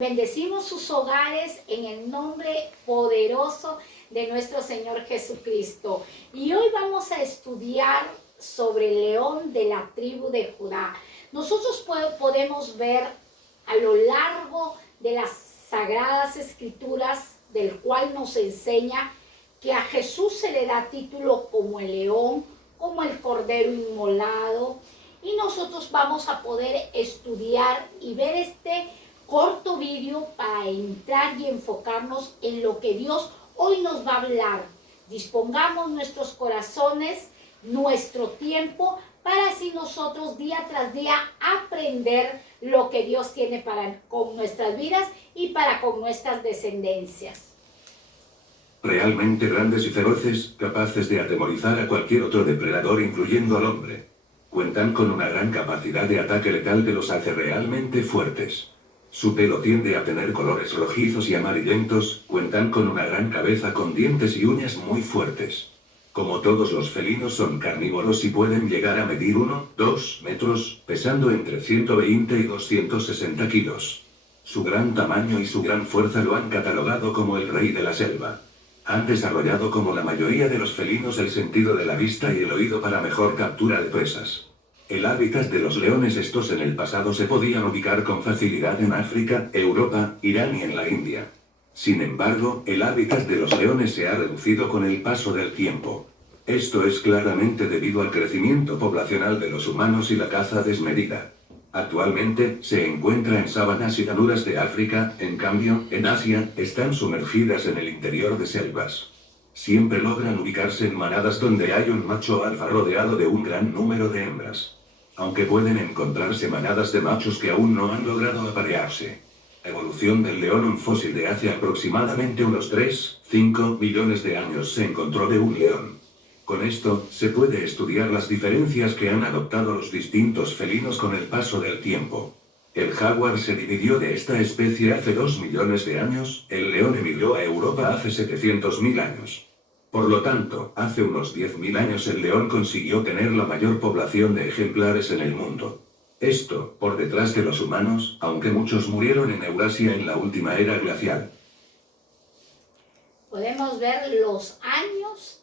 Bendecimos sus hogares en el nombre poderoso de nuestro Señor Jesucristo. Y hoy vamos a estudiar sobre el león de la tribu de Judá. Nosotros podemos ver a lo largo de las Sagradas Escrituras, del cual nos enseña que a Jesús se le da título como el león, como el cordero inmolado. Y nosotros vamos a poder estudiar y ver este corto vídeo para entrar y enfocarnos en lo que Dios hoy nos va a hablar. Dispongamos nuestros corazones, nuestro tiempo, para así nosotros día tras día aprender lo que Dios tiene con nuestras vidas y para con nuestras descendencias. Realmente grandes y feroces, capaces de atemorizar a cualquier otro depredador incluyendo al hombre. Cuentan con una gran capacidad de ataque letal que los hace realmente fuertes. Su pelo tiende a tener colores rojizos y amarillentos, cuentan con una gran cabeza con dientes y uñas muy fuertes. Como todos los felinos son carnívoros y pueden llegar a medir 1-2 metros, pesando entre 120 y 260 kilos. Su gran tamaño y su gran fuerza lo han catalogado como el rey de la selva. Han desarrollado como la mayoría de los felinos el sentido de la vista y el oído para mejor captura de presas. El hábitat de los leones estos en el pasado se podían ubicar con facilidad en África, Europa, Irán y en la India. Sin embargo, el hábitat de los leones se ha reducido con el paso del tiempo. Esto es claramente debido al crecimiento poblacional de los humanos y la caza desmedida. Actualmente, se encuentra en sabanas y llanuras de África, en cambio, en Asia, están sumergidas en el interior de selvas. Siempre logran ubicarse en manadas donde hay un macho alfa rodeado de un gran número de hembras. Aunque pueden encontrarse manadas de machos que aún no han logrado aparearse. Evolución del león. Un fósil de hace aproximadamente unos 3-5 millones de años se encontró de un león. Con esto, se puede estudiar las diferencias que han adoptado los distintos felinos con el paso del tiempo. El jaguar se dividió de esta especie hace 2 millones de años, el león emigró a Europa hace 700.000 años. Por lo tanto, hace unos 10.000 años el león consiguió tener la mayor población de ejemplares en el mundo. Esto, por detrás de los humanos, aunque muchos murieron en Eurasia en la última era glacial. Podemos ver los años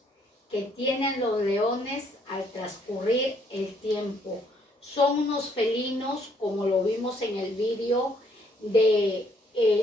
que tienen los leones al transcurrir el tiempo. Son unos felinos, como lo vimos en el vídeo, de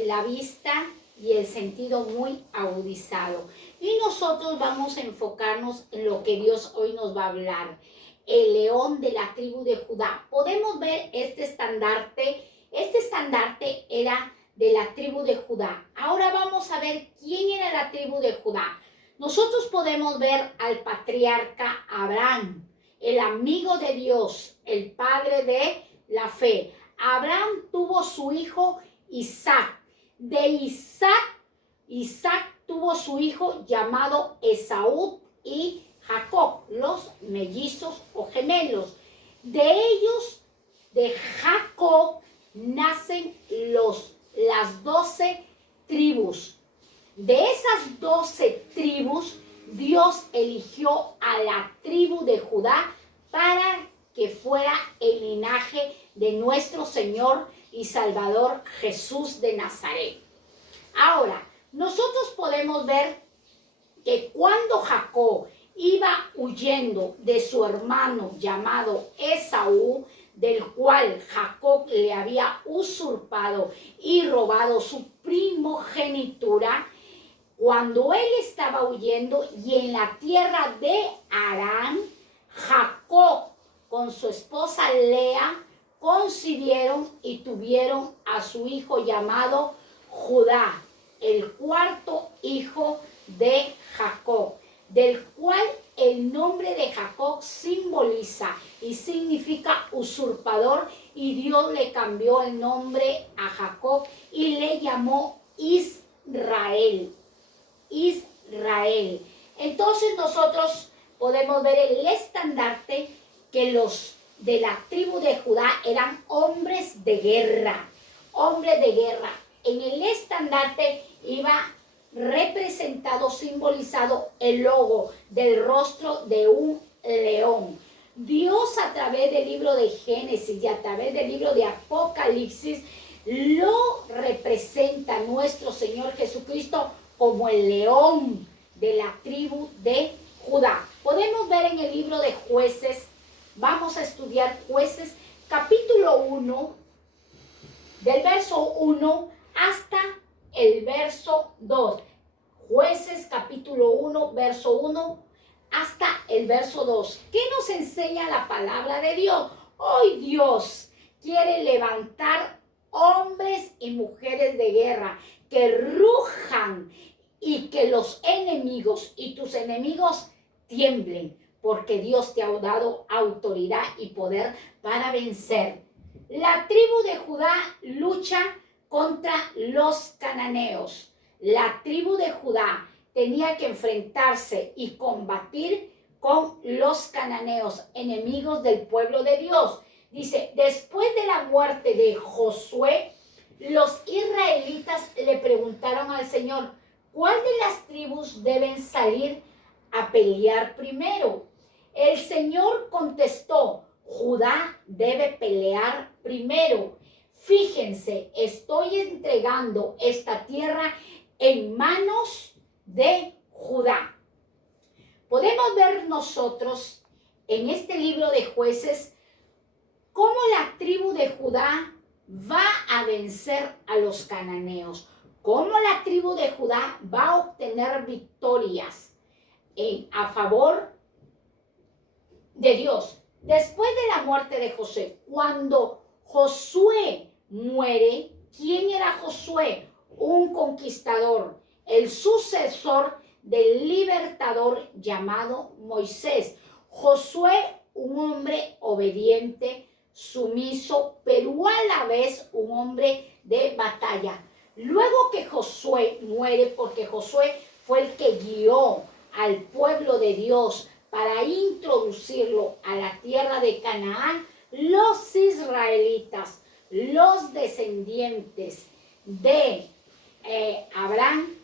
la vista y el sentido muy agudizado. Y nosotros vamos a enfocarnos en lo que Dios hoy nos va a hablar. El león de la tribu de Judá. Podemos ver este estandarte. Este estandarte era de la tribu de Judá. Ahora vamos a ver quién era la tribu de Judá. Nosotros podemos ver al patriarca Abraham, el amigo de Dios, el padre de la fe. Abraham tuvo su hijo Isaac. De Isaac tuvo su hijo llamado Esaú y Jacob, los mellizos o gemelos. De ellos, de Jacob, nacen las 12 tribus. De esas 12 tribus, Dios eligió a la tribu de Judá para que fuera el linaje de nuestro Señor y Salvador Jesús de Nazaret. Ahora, nosotros podemos ver que cuando Jacob iba huyendo de su hermano llamado Esaú, del cual Jacob le había usurpado y robado su primogenitura, cuando él estaba huyendo y en la tierra de Harán, Jacob con su esposa Lea concibieron y tuvieron a su hijo llamado Judá, el cuarto hijo de Jacob, del cual el nombre de Jacob simboliza y significa usurpador, y Dios le cambió el nombre a Jacob y le llamó Israel. Israel. Entonces nosotros podemos ver el estandarte que los de la tribu de Judá eran hombres de guerra. Hombres de guerra. En el estandarte iba representado, simbolizado el logo del rostro de un león. Dios, a través del libro de Génesis y a través del libro de Apocalipsis, lo representa nuestro Señor Jesucristo como el león de la tribu de Judá. Podemos ver en el libro de Jueces, vamos a estudiar Jueces, capítulo 1, del verso 1 hasta el verso 2. Jueces, capítulo 1, verso 1 hasta el verso 2. ¿Qué nos enseña la palabra de Dios? Hoy Dios quiere levantar hombres y mujeres de guerra que rujan y que los enemigos y tus enemigos tiemblen, porque Dios te ha dado autoridad y poder para vencer. La tribu de Judá lucha contra los cananeos. La tribu de Judá tenía que enfrentarse y combatir con los cananeos, enemigos del pueblo de Dios. Dice, después de la muerte de Josué, los israelitas le preguntaron al Señor, ¿cuál de las tribus deben salir a pelear primero? El Señor contestó, Judá debe pelear primero. Fíjense, estoy entregando esta tierra en manos de Judá. Podemos ver nosotros en este libro de Jueces cómo la tribu de Judá va a vencer a los cananeos, cómo la tribu de Judá va a obtener victorias a favor de Dios. Después de la muerte de Josué, cuando Josué muere, ¿quién era Josué? Un conquistador, el sucesor del libertador llamado Moisés. Josué, un hombre obediente, sumiso, pero a la vez un hombre de batalla. Luego que Josué muere, porque Josué fue el que guió al pueblo de Dios para introducirlo a la tierra de Canaán, los israelitas, los descendientes de Abraham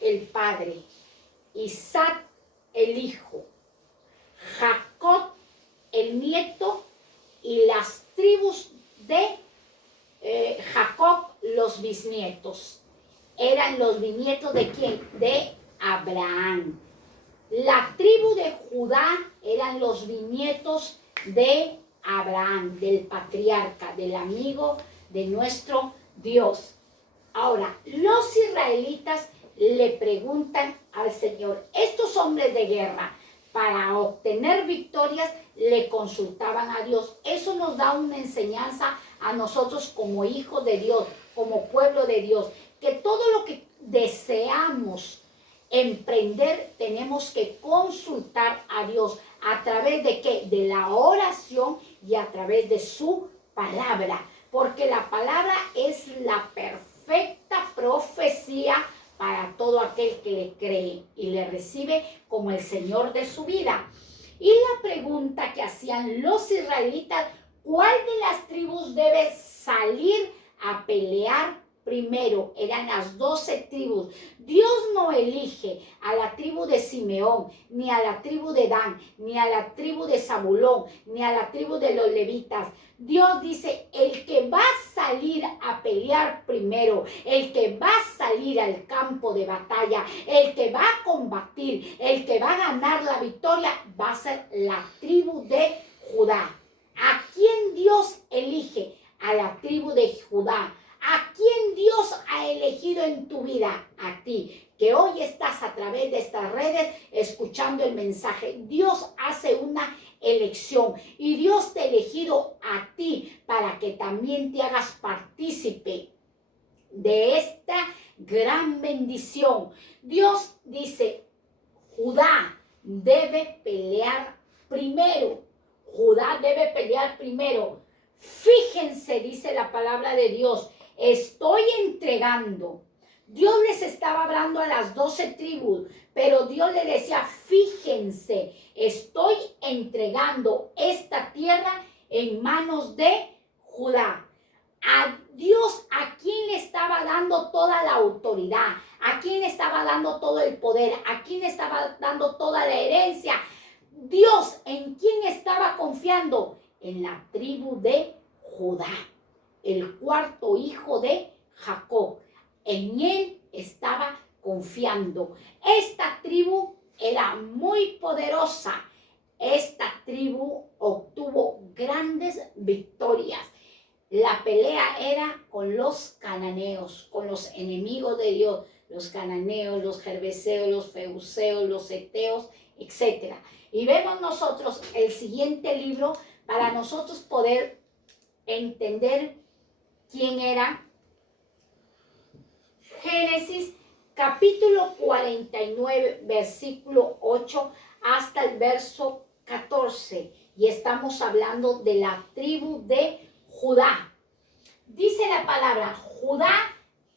el padre, Isaac el hijo, Jacob el nieto y las tribus de Jacob los bisnietos. Eran los bisnietos ¿de quién? De Abraham. La tribu de Judá eran los bisnietos de Abraham, del patriarca, del amigo de nuestro Dios. Ahora, los israelitas le preguntan al Señor, estos hombres de guerra, para obtener victorias, le consultaban a Dios. Eso nos da una enseñanza a nosotros como hijos de Dios, como pueblo de Dios, que todo lo que deseamos emprender tenemos que consultar a Dios. ¿A través de qué? De la oración y a través de su palabra. Porque la palabra es la perfecta profecía para todo aquel que le cree y le recibe como el Señor de su vida. Y la pregunta que hacían los israelitas, ¿cuál de las tribus debe salir a pelear primero? Eran las 12 tribus. Dios no elige a la tribu de Simeón, ni a la tribu de Dan, ni a la tribu de Zabulón, ni a la tribu de los levitas. Dios dice, el que va a salir a pelear primero, el que va a salir al campo de batalla, el que va a combatir, el que va a ganar la victoria, va a ser la tribu de Judá. ¿A quién Dios elige? A la tribu de Judá. ¿A quién Dios ha elegido en tu vida? A ti, que hoy estás a través de estas redes escuchando el mensaje. Dios hace una elección y Dios te ha elegido a ti para que también te hagas partícipe de esta gran bendición. Dios dice, Judá debe pelear primero. Judá debe pelear primero. Fíjense, dice la palabra de Dios, estoy entregando. Dios les estaba hablando a las 12 tribus, pero Dios le decía, fíjense, estoy entregando esta tierra en manos de Judá. A Dios, ¿a quién le estaba dando toda la autoridad? ¿A quién le estaba dando todo el poder? ¿A quién le estaba dando toda la herencia? Dios, ¿en quién estaba confiando? En la tribu de Judá. el cuarto hijo de Jacob. En él estaba confiando. Esta tribu era muy poderosa. Esta tribu obtuvo grandes victorias. La pelea era con los cananeos, con los enemigos de Dios, los cananeos, los gergeseos, los feuseos, los heteos, etc. Y vemos nosotros el siguiente libro para nosotros poder entender quién era. Génesis capítulo 49, versículo 8 hasta el verso 14. Y estamos hablando de la tribu de Judá. Dice la palabra: Judá,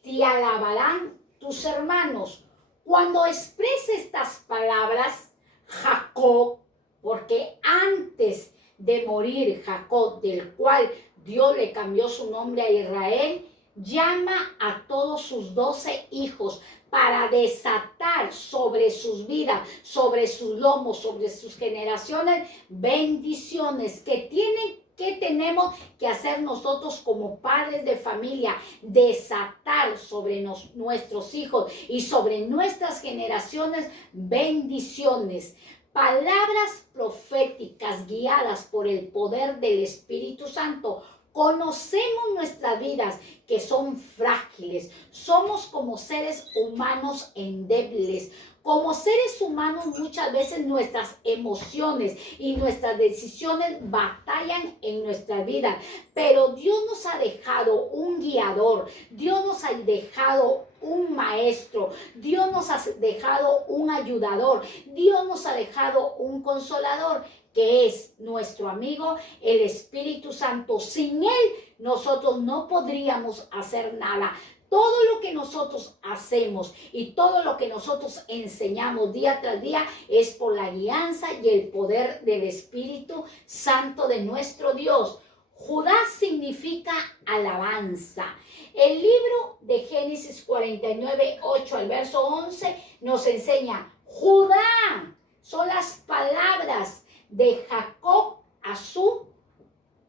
te alabarán tus hermanos. Cuando exprese estas palabras, Jacob, porque antes de morir Jacob, del cual Dios le cambió su nombre a Israel, llama a todos sus 12 hijos para desatar sobre sus vidas, sobre sus lomos, sobre sus generaciones, bendiciones que tenemos que hacer nosotros como padres de familia, desatar sobre nuestros hijos y sobre nuestras generaciones bendiciones. Palabras proféticas guiadas por el poder del Espíritu Santo. Conocemos nuestras vidas que son frágiles. Somos como seres humanos endebles. Como seres humanos muchas veces nuestras emociones y nuestras decisiones batallan en nuestra vida. Pero Dios nos ha dejado un guiador. Dios nos ha dejado un maestro. Dios nos ha dejado un ayudador. Dios nos ha dejado un consolador, que es nuestro amigo, el Espíritu Santo. Sin Él, nosotros no podríamos hacer nada. Todo lo que nosotros hacemos y todo lo que nosotros enseñamos día tras día es por la guianza y el poder del Espíritu Santo de nuestro Dios. Judá significa alabanza. El libro de Génesis 49, 8 al verso 11 nos enseña: Judá son las palabras de Jacob a su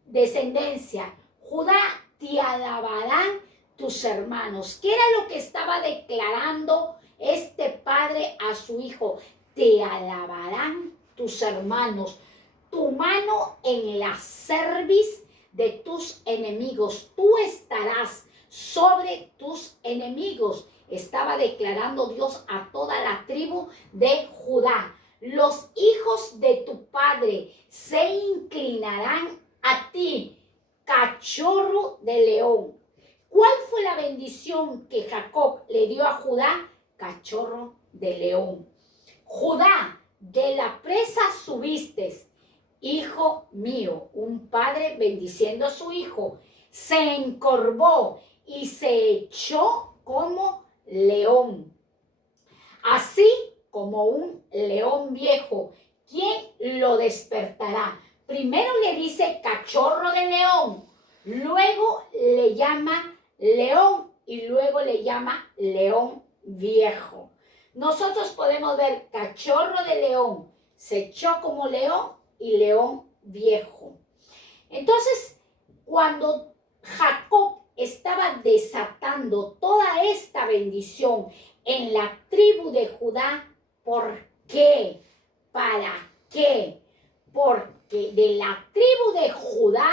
descendencia. Judá, te alabarán tus hermanos. ¿Qué era lo que estaba declarando este padre a su hijo? Te alabarán tus hermanos. Tu mano en la cerviz de tus enemigos. Tú estarás sobre tus enemigos. Estaba declarando Dios a toda la tribu de Judá. Los hijos de tu padre se inclinarán a ti, cachorro de león. ¿Cuál fue la bendición que Jacob le dio a Judá? Cachorro de león. Judá, de la presa subiste, hijo mío. Un padre bendiciendo a su hijo. Se encorvó y se echó como león. Así como un león viejo, ¿quién lo despertará? Primero le dice cachorro de león, luego le llama león y luego le llama león viejo. Nosotros podemos ver cachorro de león, se echó como león y león viejo. Entonces, cuando Jacob estaba desatando toda esta bendición en la tribu de Judá, ¿por qué? ¿Para qué? Porque de la tribu de Judá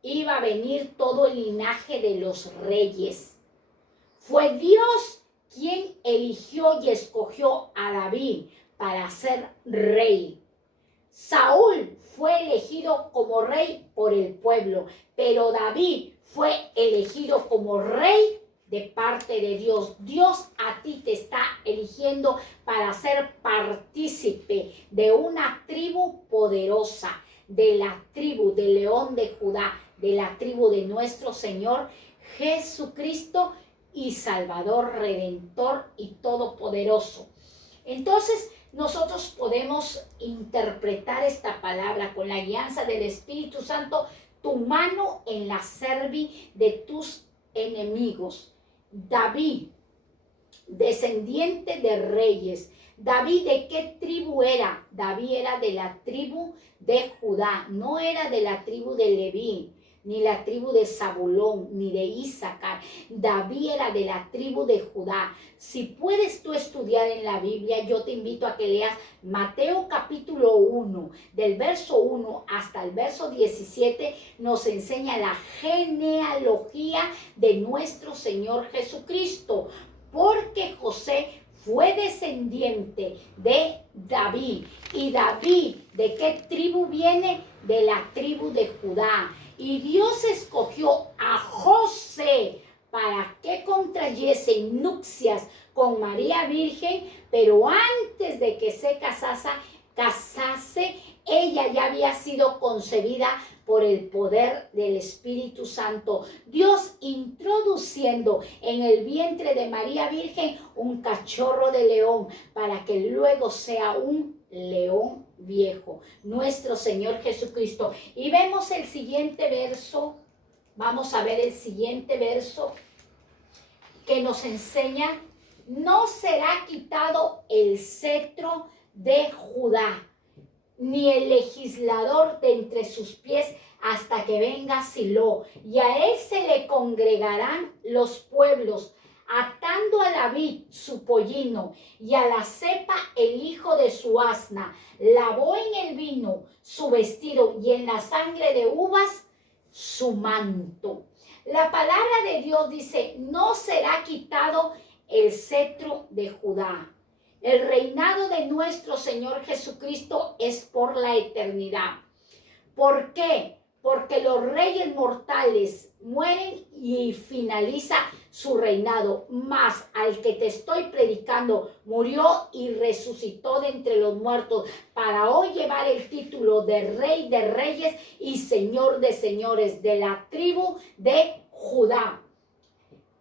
iba a venir todo el linaje de los reyes. Fue Dios quien eligió y escogió a David para ser rey. Saúl fue elegido como rey por el pueblo, pero David fue elegido como rey de parte de Dios. Dios a ti te está eligiendo para ser partícipe de una tribu poderosa, de la tribu del león de Judá, de la tribu de nuestro Señor Jesucristo y Salvador, Redentor y Todopoderoso. Entonces, nosotros podemos interpretar esta palabra con la guianza del Espíritu Santo: tu mano en la cerviz de tus enemigos. David, descendiente de reyes. David, ¿de qué tribu era? David era de la tribu de Judá, no era de la tribu de Leví. ni la tribu de Zabulón, ni de Isaacar. David era de la tribu de Judá. Si puedes tú estudiar en la Biblia, yo te invito a que leas Mateo capítulo 1, del verso 1 hasta el verso 17, nos enseña la genealogía de nuestro Señor Jesucristo, porque José fue descendiente de David. ¿Y David de qué tribu viene? De la tribu de Judá. Y Dios escogió a José para que contrayese nupcias con María Virgen, pero antes de que se casase, ella ya había sido concebida por el poder del Espíritu Santo. Dios introduciendo en el vientre de María Virgen un cachorro de león para que luego sea un león viejo, nuestro Señor Jesucristo. Y vemos el siguiente verso, vamos a ver el siguiente verso que nos enseña: no será quitado el cetro de Judá, ni el legislador de entre sus pies hasta que venga Silo, y a él se le congregarán los pueblos, atando a la vid su pollino, y a la cepa el hijo de su asna. Lavó en el vino su vestido, y en la sangre de uvas su manto. La palabra de Dios dice: no será quitado el cetro de Judá. El reinado de nuestro Señor Jesucristo es por la eternidad. ¿Por qué? Porque los reyes mortales mueren y finaliza su reinado. Mas al que te estoy predicando murió y resucitó de entre los muertos para hoy llevar el título de Rey de Reyes y Señor de Señores, de la tribu de Judá.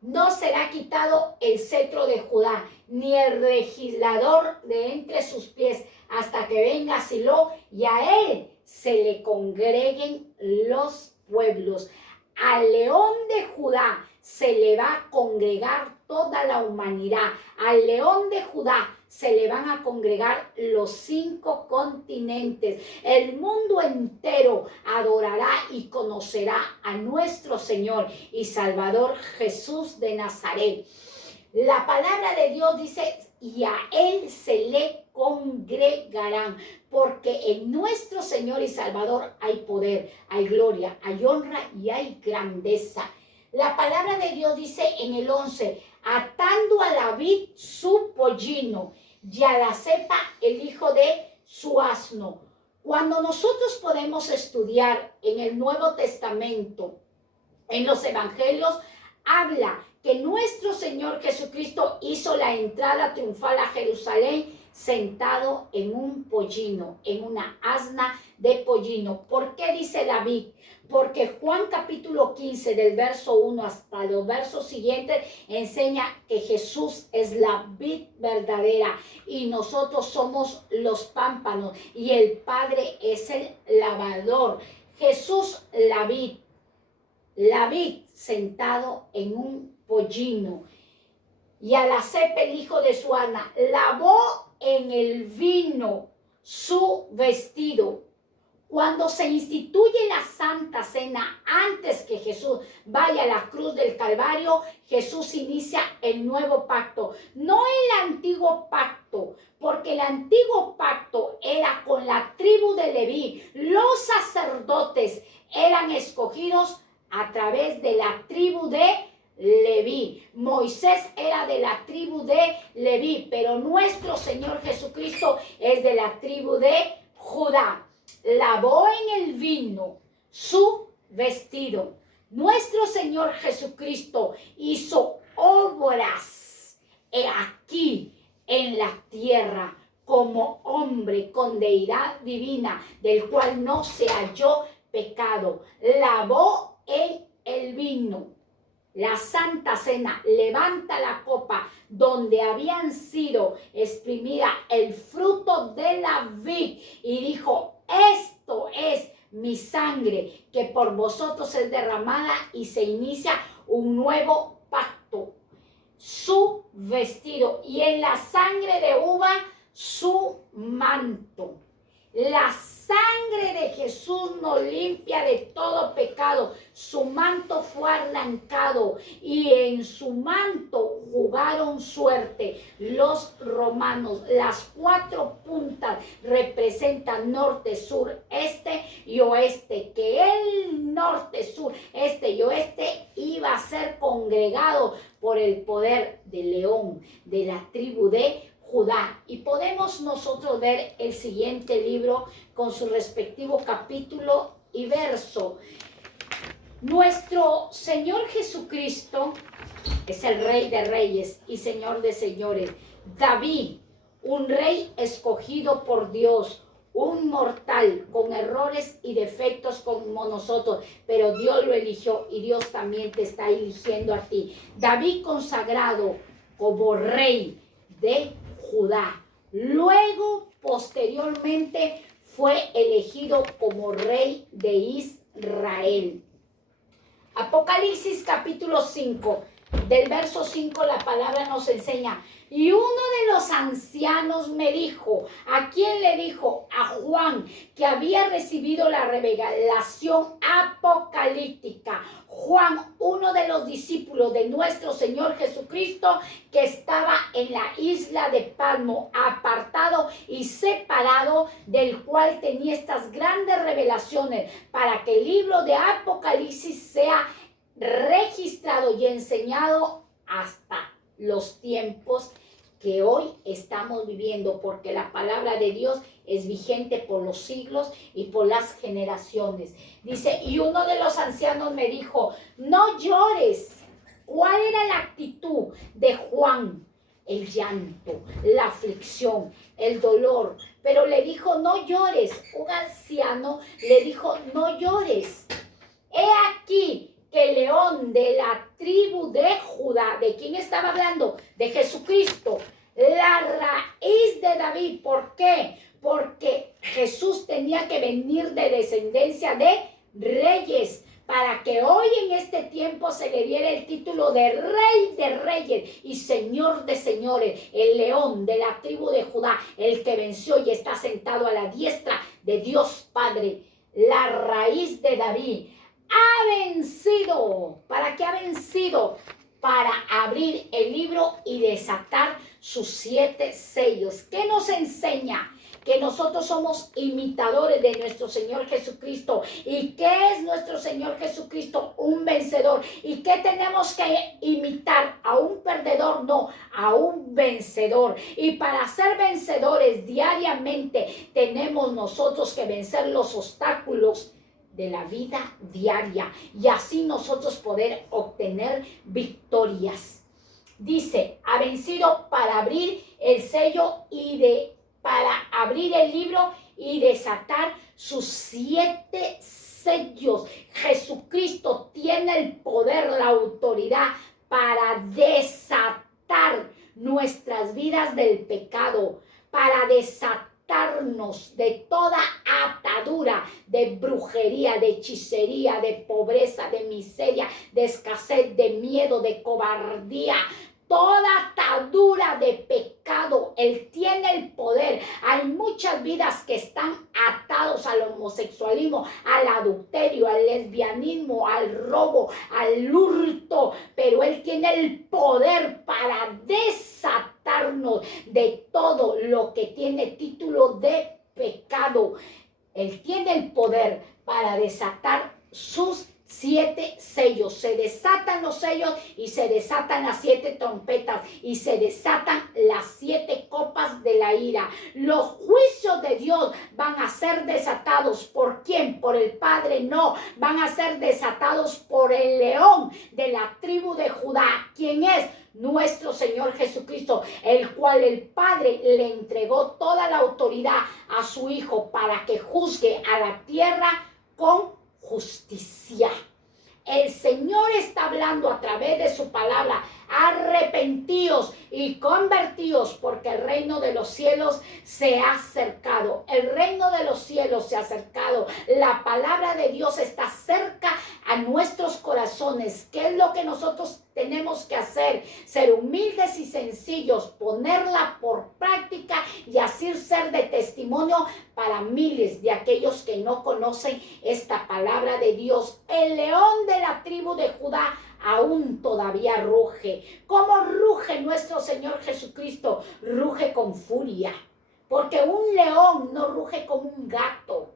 No será quitado el cetro de Judá, ni el legislador de entre sus pies, hasta que venga Silo, y a él se le congreguen los pueblos. Al león de Judá se le va a congregar toda la humanidad. Al león de Judá se le van a congregar los 5 continentes. El mundo entero adorará y conocerá a nuestro Señor y Salvador Jesús de Nazaret. La palabra de Dios dice: y a él se le congregarán, porque en nuestro Señor y Salvador hay poder, hay gloria, hay honra y hay grandeza. La palabra de Dios dice en el 11: atando a la vid su pollino, y a la cepa el hijo de su asno. Cuando nosotros podemos estudiar en el Nuevo Testamento, en los evangelios, habla que nuestro Señor Jesucristo hizo la entrada triunfal a Jerusalén sentado en un pollino, en una asna de pollino. ¿Por qué dice la vid? Porque Juan capítulo 15 del verso 1 hasta los versos siguientes enseña que Jesús es la vid verdadera y nosotros somos los pámpanos y el Padre es el labrador. Jesús la vid sentado en un pollino, y a la cepa el hijo de su asna. Lavó en el vino su vestido. Cuando se instituye la Santa Cena, antes que Jesús vaya a la cruz del Calvario, Jesús inicia el nuevo pacto, no el antiguo pacto, porque el antiguo pacto era con la tribu de Leví. Los sacerdotes eran escogidos a través de la tribu de Leví. Moisés era de la tribu de Leví, pero nuestro Señor Jesucristo es de la tribu de Judá. Lavó en el vino su vestido. Nuestro Señor Jesucristo hizo obras aquí en la tierra como hombre con deidad divina, del cual no se halló pecado. Lavó en el vino. La Santa Cena levanta la copa donde habían sido exprimida el fruto de la vid y dijo: esto es mi sangre que por vosotros es derramada, y se inicia un nuevo pacto. Su vestido, y en la sangre de uva su manto. Las sangre de Jesús nos limpia de todo pecado. Su manto fue arrancado y en su manto jugaron suerte los romanos. Las 4 puntas representan norte, sur, este y oeste. Que el norte, sur, este y oeste iba a ser congregado por el poder del león de la tribu de Judá. Y podemos nosotros ver el siguiente libro con su respectivo capítulo y verso. Nuestro Señor Jesucristo es el Rey de Reyes y Señor de Señores. David, un rey escogido por Dios, un mortal con errores y defectos como nosotros, pero Dios lo eligió y Dios también te está eligiendo a ti. David consagrado como rey de Judá. Luego, posteriormente, fue elegido como rey de Israel. Apocalipsis capítulo 5, del verso 5 la palabra nos enseña: y uno de los ancianos me dijo, ¿a quién le dijo? A Juan, que había recibido la revelación apocalíptica. Juan, uno de los discípulos de nuestro Señor Jesucristo, que estaba en la isla de Patmos, apartado y separado, del cual tenía estas grandes revelaciones, para que el libro de Apocalipsis sea registrado y enseñado hasta los tiempos que hoy estamos viviendo, porque la palabra de Dios es vigente por los siglos y por las generaciones. Dice, y uno de los ancianos me dijo, no llores. ¿Cuál era la actitud de Juan? El llanto, la aflicción, el dolor. Pero le dijo, no llores. Un anciano le dijo, no llores. He aquí que el león de la tribu de Judá, ¿de quién estaba hablando? De Jesucristo, la raíz de David. ¿Por qué? Porque Jesús tenía que venir de descendencia de reyes, para que hoy en este tiempo se le diera el título de Rey de Reyes y Señor de Señores, el león de la tribu de Judá, el que venció y está sentado a la diestra de Dios Padre, la raíz de David. Ha vencido. ¿Para qué ha vencido? Para abrir el libro y desatar sus 7 sellos. ¿Qué nos enseña? Que nosotros somos imitadores de nuestro Señor Jesucristo. ¿Y qué es nuestro Señor Jesucristo? Un vencedor. ¿Y qué tenemos que imitar? ¿A un perdedor? No, a un vencedor. Y para ser vencedores diariamente tenemos nosotros que vencer los obstáculos de la vida diaria y así nosotros poder obtener victorias. Dice, ha vencido para abrir el sello para abrir el libro y desatar sus 7 sellos. Jesucristo tiene el poder, la autoridad para desatar nuestras vidas del pecado, para desatarnos de toda atadura, de brujería, de hechicería, de pobreza, de miseria, de escasez, de miedo, de cobardía. Toda atadura de pecado, Él tiene el poder. Hay muchas vidas que están atados al homosexualismo, al adulterio, al lesbianismo, al robo, al hurto, pero Él tiene el poder para desatarnos de todo lo que tiene título de pecado. Él tiene el poder para desatar sus 7 sellos. Se desatan los sellos y se desatan las 7 trompetas y se desatan las 7 copas de la ira. Los juicios de Dios van a ser desatados. ¿Por quién? ¿Por el Padre? No, van a ser desatados por el león de la tribu de Judá. ¿Quién es? Nuestro Señor Jesucristo, el cual el Padre le entregó toda la autoridad a su Hijo para que juzgue a la tierra con justicia. El Señor está hablando a través de su palabra. Arrepentíos y convertíos, porque el reino de los cielos se ha acercado. El reino de los cielos se ha acercado. La palabra de Dios está cerca a nuestros corazones. ¿Qué es lo que nosotros tenemos que hacer? Ser humildes y sencillos, ponerla por práctica y así así ser de testimonio para miles de aquellos que no conocen esta palabra de Dios. El león de la tribu de Judá aún todavía ruge. ¿Cómo ruge nuestro Señor Jesucristo? Ruge con furia. Porque un león no ruge como un gato.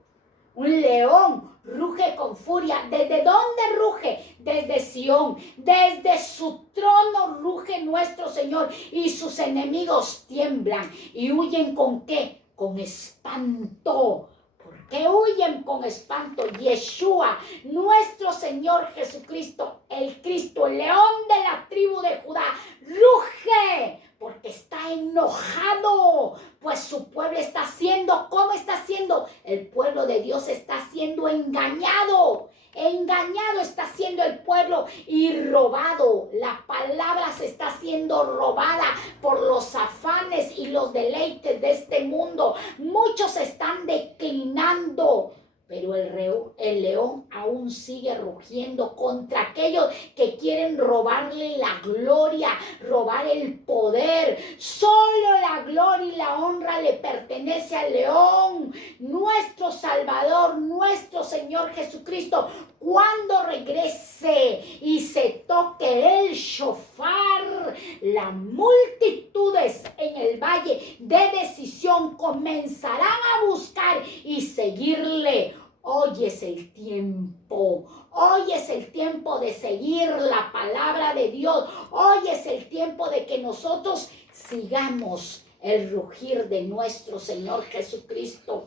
Un león ruge con furia. ¿Desde dónde ruge? Desde Sión. Desde su trono ruge nuestro Señor. Y sus enemigos tiemblan. ¿Y huyen con qué? Con espanto. ¿Por qué huyen con espanto? Yeshua, nuestro Señor Jesucristo, el Cristo, el león de la tribu de Judá, ruge porque está enojado, pues su pueblo está siendo, ¿cómo está siendo? El pueblo de Dios está siendo engañado. Engañado está siendo el pueblo y robado. La palabra se está siendo robada por los afanes y los deleites de este mundo. Muchos están declinando, pero el león aún sigue rugiendo contra aquellos que quieren robarle la gloria, robar el poder. Solo la gloria y la honra le pertenece al león, nuestro Salvador, nuestro Señor Jesucristo. Cuando regrese y se toque el shofar, las multitudes en el valle de Decisión comenzarán a buscar y seguirle. Hoy es el tiempo. Hoy es el tiempo de seguir la palabra de Dios. Hoy es el tiempo de que nosotros sigamos el rugir de nuestro Señor Jesucristo.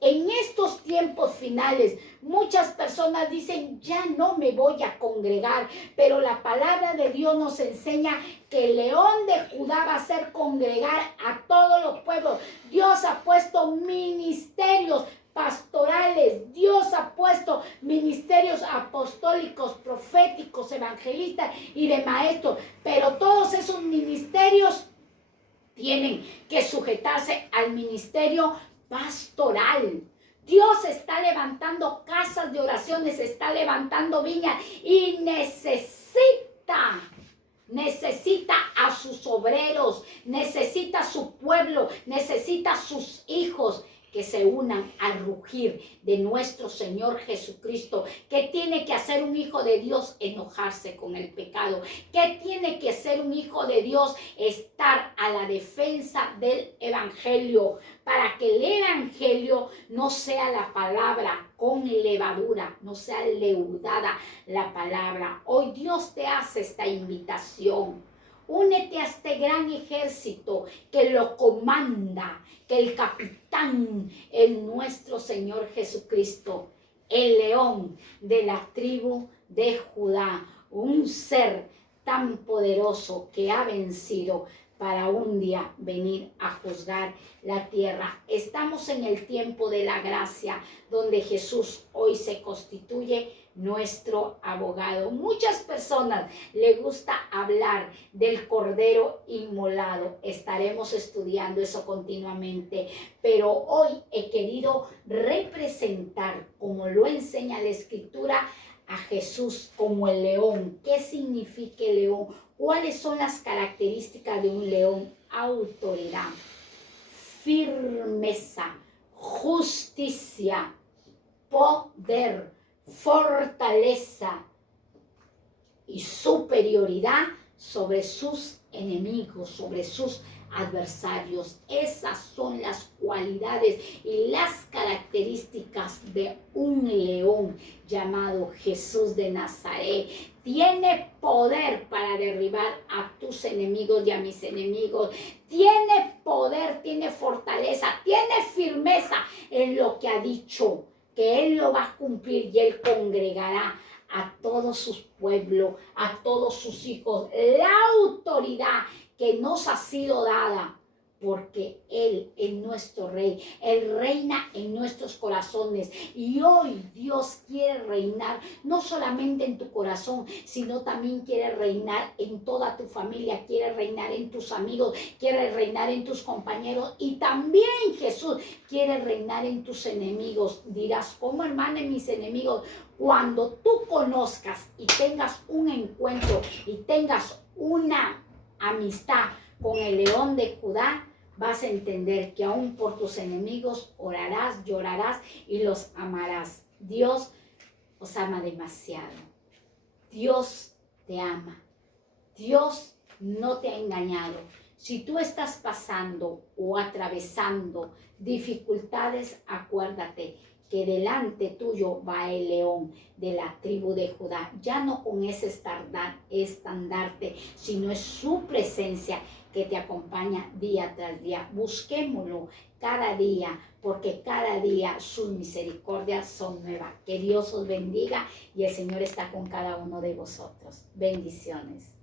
En estos tiempos finales, muchas personas dicen, ya no me voy a congregar, pero la palabra de Dios nos enseña que el león de Judá va a hacer congregar a todos los pueblos. Dios ha puesto ministerios pastorales, Dios ha puesto ministerios apostólicos, proféticos, evangelistas y de maestros, pero todos esos ministerios tienen que sujetarse al ministerio pastoral. Dios está levantando casas de oraciones, está levantando viñas y necesita a sus obreros, necesita a su pueblo, necesita a sus hijos que se unan al rugir de nuestro Señor Jesucristo. ¿Qué tiene que hacer un hijo de Dios? Enojarse con el pecado. ¿Qué tiene que hacer un hijo de Dios? Estar a la defensa del evangelio, para que el evangelio no sea la palabra con levadura, no sea leudada la palabra. Hoy Dios te hace esta invitación. Únete a este gran ejército que lo comanda, que el capitán es nuestro Señor Jesucristo, el león de la tribu de Judá, un ser tan poderoso que ha vencido para un día venir a juzgar la tierra. Estamos en el tiempo de la gracia, donde Jesús hoy se constituye nuestro abogado. Muchas personas les gusta hablar del Cordero inmolado. Estaremos estudiando eso continuamente, pero hoy he querido representar, como lo enseña la Escritura, a Jesús como el león. ¿Qué significa el león? ¿Cuáles son las características de un león? Autoridad, firmeza, justicia, poder, fortaleza y superioridad sobre sus enemigos, sobre sus adversarios. Esas son las cualidades y las características de un león llamado Jesús de Nazaret. Tiene poder para derribar a tus enemigos y a mis enemigos. Tiene poder, tiene fortaleza, tiene firmeza en lo que ha dicho, que Él lo va a cumplir y Él congregará a todos sus pueblos, a todos sus hijos. La autoridad que nos ha sido dada, porque Él es nuestro Rey. Él reina en nuestros corazones. Y hoy Dios quiere reinar no solamente en tu corazón, sino también quiere reinar en toda tu familia, quiere reinar en tus amigos, quiere reinar en tus compañeros. Y también Jesús quiere reinar en tus enemigos. Dirás, ¿cómo, hermana, en mis enemigos? Cuando tú conozcas y tengas un encuentro y tengas una amistad con el león de Judá, vas a entender que aún por tus enemigos orarás, llorarás y los amarás. Dios os ama demasiado. Dios te ama. Dios no te ha engañado. Si tú estás pasando o atravesando dificultades, acuérdate que delante tuyo va el león de la tribu de Judá, ya no con ese estandarte, sino es su presencia que te acompaña día tras día. Busquémoslo cada día, porque cada día sus misericordias son nuevas. Que Dios os bendiga y el Señor está con cada uno de vosotros. Bendiciones.